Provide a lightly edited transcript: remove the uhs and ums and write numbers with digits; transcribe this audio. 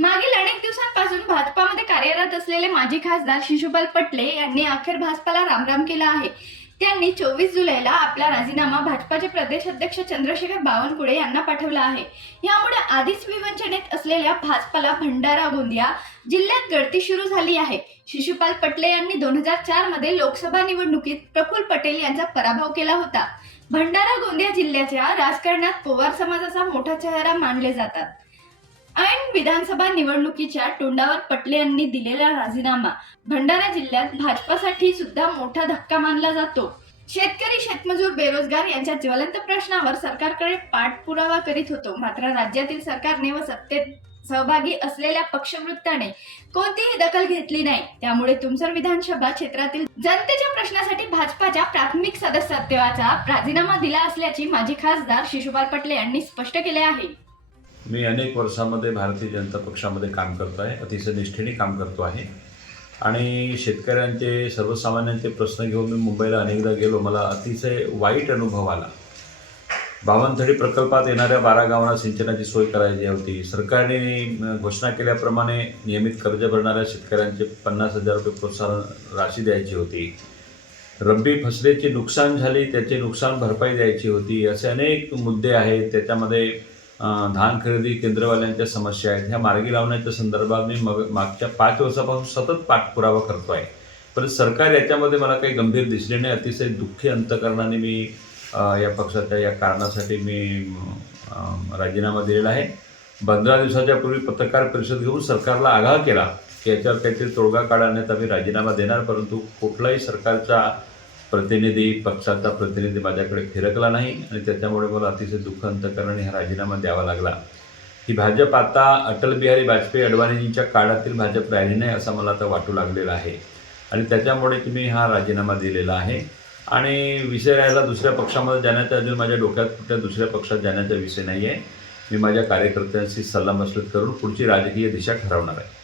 मागील अनेक दिवसांपासून भाजपामध्ये कार्यरत असलेले माजी खासदार शिशुपाल पटले यांनी अखेर भाजपाला रामराम केला आहे। त्यांनी 24 जुलैला आपला राजीनामा भाजपाचे प्रदेश अध्यक्ष चंद्रशेखर बावनकुळे यांना पाठवला आहे। यामुळे आधीच विवंचनेत असलेल्या भाजपाला भंडारा गोंदिया जिल्ह्यात गळती सुरू झाली आहे। शिशुपाल पटले यांनी 2004 मध्ये लोकसभा निवडणुकीत प्रफुल्ल पटेल यांचा पराभव केला होता। भंडारा गोंदिया जिल्ह्याच्या राजकारणात पवार समाजाचा मोठा चेहरा मानले जातात। ऐन विधानसभा निवडणुकीच्या तोंडावर पटले यांनी दिलेला राजीनामा भंडारा जिल्ह्यात भाजपासाठी सुद्धा मोठा धक्का मानला जातो। शेतकरी, शेतमजूर, बेरोजगार यांच्या ज्वलंत प्रश्नावर सरकारकडे पाठपुरावा करीत होतो, मात्र राज्यातील सरकारने व सत्तेत सहभागी असलेल्या पक्षवृत्ताने कोणतीही दखल घेतली नाही। त्यामुळे तुमसर विधानसभा क्षेत्रातील जनतेच्या प्रश्नासाठी भाजपाच्या प्राथमिक सदस्यत्वाचा राजीनामा दिला असल्याचे माजी खासदार शिशुपाल पटले यांनी स्पष्ट केले आहे। मी अनेक वर्षांमध्ये भारतीय जनता पक्षामध्ये काम करतो आहे, अतिशय निष्ठेने काम करतो आहे आणि शेतकऱ्यांचे, सर्वसामान्यांचे प्रश्न घेऊन मी मुंबईला अनेकदा गेलो। मला अतिशय वाईट अनुभव आला। बावनथडी प्रकल्पात येणाऱ्या 12 गावांना सिंचनाची सोय करायची होती। सरकारने घोषणा केल्याप्रमाणे नियमित कर्ज भरणाऱ्या शेतकऱ्यांचे 50,000 रुपये प्रोत्साहन राशी द्यायची होती। रब्बी फसलीची नुकसान झाली, त्याचे नुकसान भरपाई द्यायची होती। असे अनेक मुद्दे आहेत। त्याच्यामध्ये धान खरेदी केंद्रवाल्यांच्या समस्या आहेत। ह्या मार्गी लावण्याच्या संदर्भात मी मागच्या 5 वर्षापासून सतत पाठपुरावा करतो आहे, पण सरकार याच्यामध्ये मला काही गंभीर दिसले नाही। अतिशय दुःखी अंतकरणाने मी या पक्षाच्या या कारणासाठी मी राजीनामा दिलेला आहे। 15 दिवसाच्या पूर्वी पत्रकार परिषद घेऊन सरकारला आगाह केला की याच्यावर काहीतरी तोडगा काढण्यात आम्ही राजीनामा देणार, परंतु कुठलाही सरकारचा प्रतिनिधी, पक्षाचा प्रतिनिधी माझ्याकडे फिरकला नाही आणि त्याच्यामुळे मला अतिशय दुःख अंतकरणाने हा राजीनामा द्यावा लागला। ही भाजप आता अटल बिहारी वाजपेयी अडवाणीजींच्या काळातील भाजप राहिली नाही असं मला आता वाटू लागलेलं आहे आणि त्याच्यामुळे मी हा राजीनामा दिलेला आहे। आणि विषय राहिला दुसऱ्या पक्षामध्ये जाण्याचा, अजून माझ्या डोक्यात कुठल्या दुसऱ्या पक्षात जाण्याचा विषय नाही आहे। मी माझ्या कार्यकर्त्यांशी सल्लामसलत करून पुढची राजकीय दिशा ठरवणार आहे।